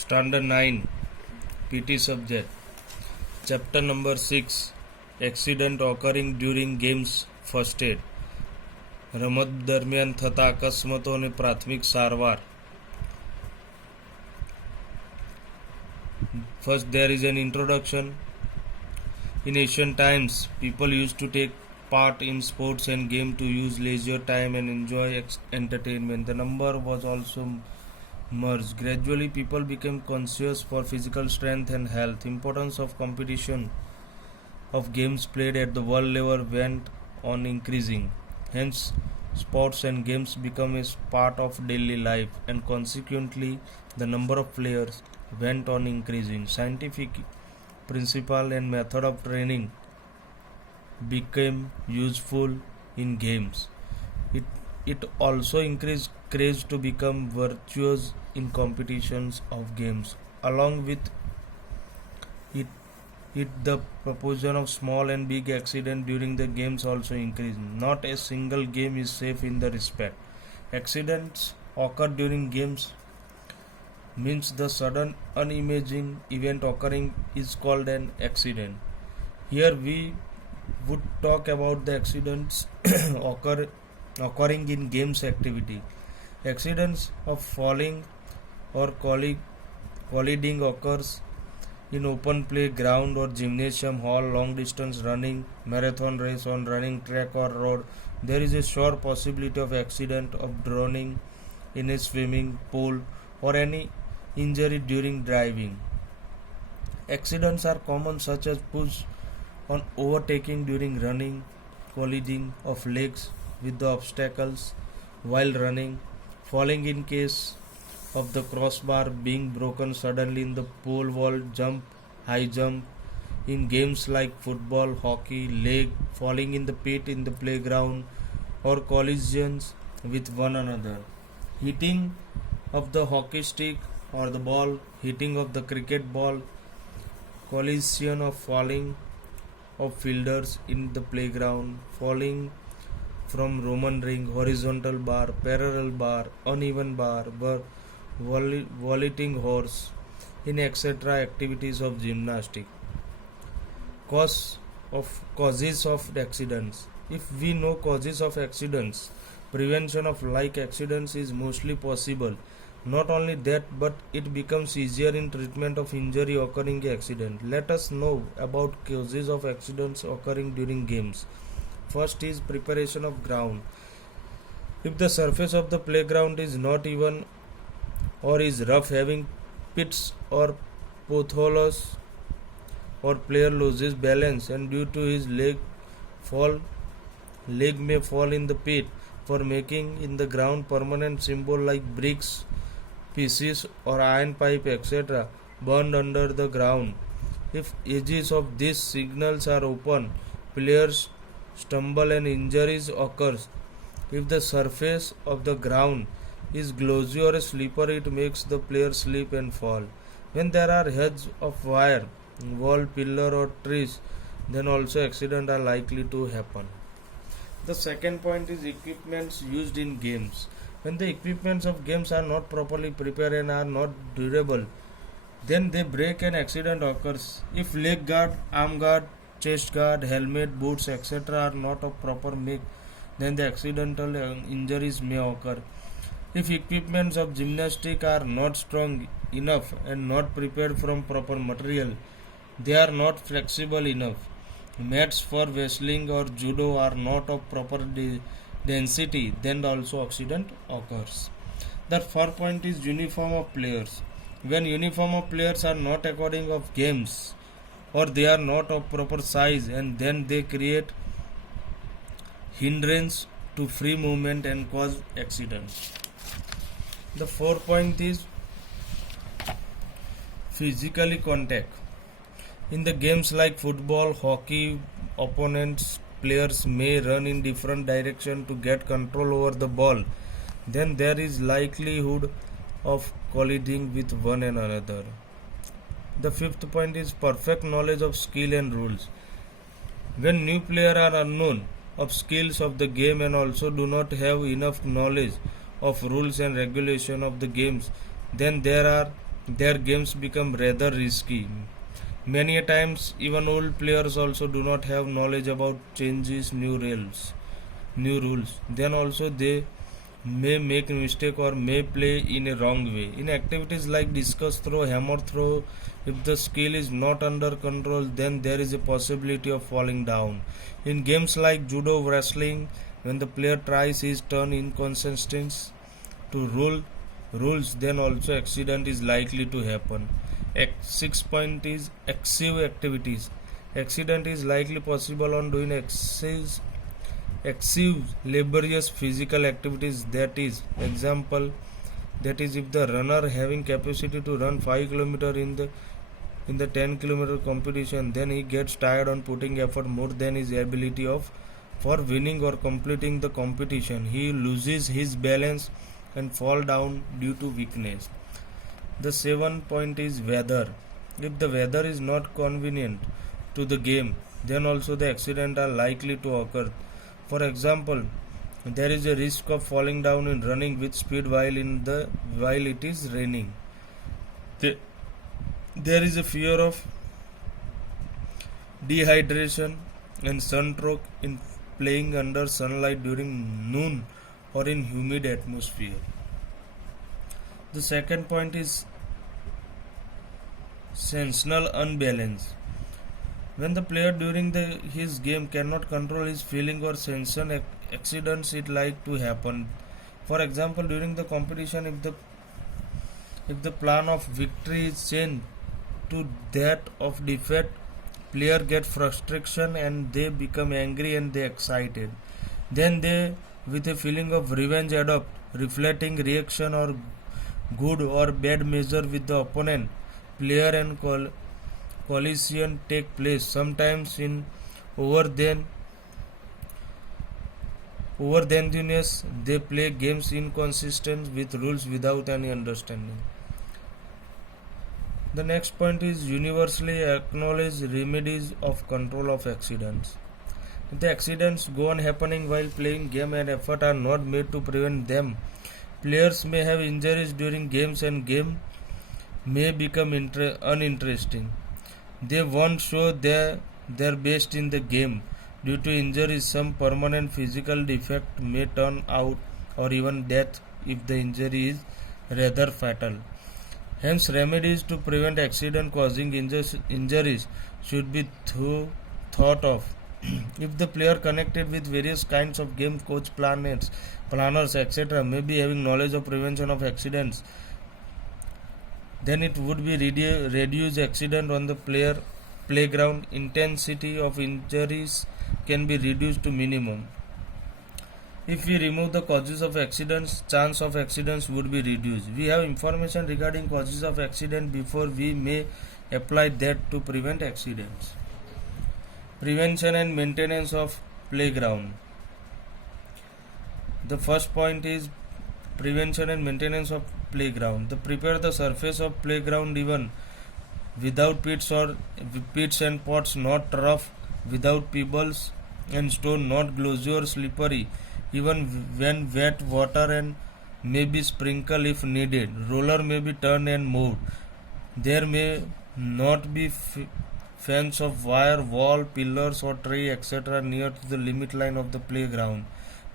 Standard 9 PT subject. Chapter number 6 Accident occurring during games first aid. રમત દરમિયાન થતા અકસ્માતોની પ્રાથમિક સારવાર. First, there is an introduction. In ancient times, people used to take part in sports and games to use leisure time and enjoy entertainment. The number was also merged. Gradually, people became conscious for physical strength and health. Importance of competition of games played at the world level went on increasing. Hence, sports and games become a part of daily life, and consequently, the number of players went on increasing. Scientific principle and method of training became useful in games. It also increased craze to become virtuous in competitions of games. Along with it, the proportion of small and big accidents during the games also increased. Not a single game is safe in the respect. Accidents occur during games means the sudden unimagined event occurring is called an accident. Here we would talk about the accidents occurring in games activity. Accidents of falling or colliding occurs in open play ground or gymnasium hall, long distance running, marathon race on running track or road. There is a sure possibility of accident of drowning in a swimming pool or any injury during driving. Accidents are common such as push on overtaking during running, colliding of legs with the obstacles while running, falling in case of the crossbar being broken suddenly in the pole vault, jump, high jump, in games like football, hockey, leg, falling in the pit in the playground, or collisions with one another, hitting of the hockey stick or the ball, hitting of the cricket ball, collision of falling of fielders in the playground, falling from Roman ring, horizontal bar, parallel bar, uneven bar, vaulting horse, in etc. activities of gymnastics. Causes of accidents. If we know causes of accidents, prevention of like accidents is mostly possible. Not only that, but it becomes easier in treatment of injury occurring in accident. Let us know about causes of accidents occurring during games. First is preparation of ground. If the surface of the playground is not even or is rough, having pits or potholes, or player loses balance and due to his leg may fall in the pit, for making in the ground permanent symbol like bricks, pieces or iron pipe etc. burned under the ground. If edges of these signals are open, players stumble and injuries occurs. If the surface of the ground is glossy or slippery, it makes the player slip and fall. When there are heads of wire, wall, pillar or trees, then also accidents are likely to happen. The second point is equipments used in games. When the equipments of games are not properly prepared and are not durable, then they break and accident occurs. If leg guard, arm guard, chest guard, helmet, boots etc. are not of proper make, then the accidental injuries may occur. If equipments of gymnastics are not strong enough and not prepared from proper material, they are not flexible enough. Mats for wrestling or judo are not of proper density, then also accident occurs. The third point is uniform of players. When uniform of players are not according of games or they are not of proper size, and then they create hindrance to free movement and cause accidents. The fourth point is physically contact. In the games like football, hockey, opponents players may run in different directions to get control over the ball. Then there is likelihood of colliding with one another. The fifth point is perfect knowledge of skill and rules. When new players are unknown of skills of the game and also do not have enough knowledge of rules and regulation of the games, then there are their games become rather risky. Many a times, even old players also do not have knowledge about changes, new rules. Then also they may make a mistake or may play in a wrong way. In activities like discus throw, hammer throw, if the skill is not under control, then there is a possibility of falling down. In games like judo, wrestling, when the player tries his turn inconsistent to rules, then also accident is likely to happen. 6 point is excessive activities. Accident is likely possible on doing excessive laborious physical activities, that is if the runner having capacity to run 5 km in the 10 km competition, then he gets tired on putting effort more than his ability of for winning or completing the competition. He loses his balance and fall down due to weakness. The 7 point is weather. If the weather is not convenient to the game, then also the accident are likely to occur. For example, there is a risk of falling down in running with speed while it is raining. There is a fear of dehydration and sunstroke in playing under sunlight during noon or in humid atmosphere. The second point is sensational unbalance. When the player during his game cannot control his feeling or sensation, accidents it like to happen. For example, during the competition, if the plan of victory is changed to that of defeat, player get frustration and they become angry and they excited. Then they, with a feeling of revenge, adopt reflecting reaction or good or bad measure with the opponent. Player and collision take place sometimes in overthinkingness. They play games inconsistent with rules without any understanding. The next point is universally acknowledged remedies of control of accidents. If the accidents go on happening while playing game and effort are not made to prevent them, players may have injuries during games and game may become uninteresting. They won't show their best in the game. Due to injuries, some permanent physical defect may turn out or even death if the injury is rather fatal. Hence, remedies to prevent accident causing injuries should be thought of. If the player connected with various kinds of game coach planners etc. may be having knowledge of prevention of accidents, then it would be reduce accident on the playground. Intensity of injuries can be reduced to minimum. If we remove the causes of accidents, chance of accidents would be reduced. We have information regarding causes of accident before we may apply that to prevent accidents. Prevention and maintenance of playground. The first point is prevention and maintenance of playground. To prepare the surface of playground even without pits and pots, not rough, without pebbles and stone, not glossy or slippery, even when wet water and may be sprinkled if needed. Roller may be turned and moved. There may not be fence of wire, wall, pillars or tree etc. near to the limit line of the playground.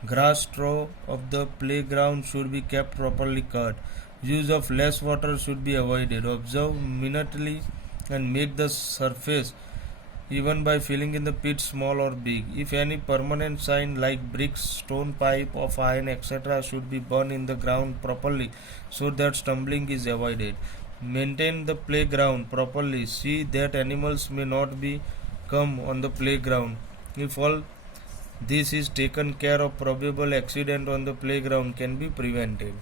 Grass straw of the playground should be kept properly cut. Use of less water should be avoided. Observe minutely and make the surface even by filling in the pit small or big. If any permanent sign like bricks, stone pipe of iron etc. should be burned in the ground properly so that stumbling is avoided. Maintain the playground properly. See that animals may not be come on the playground. If all this is taken care of, probable accident on the playground can be prevented.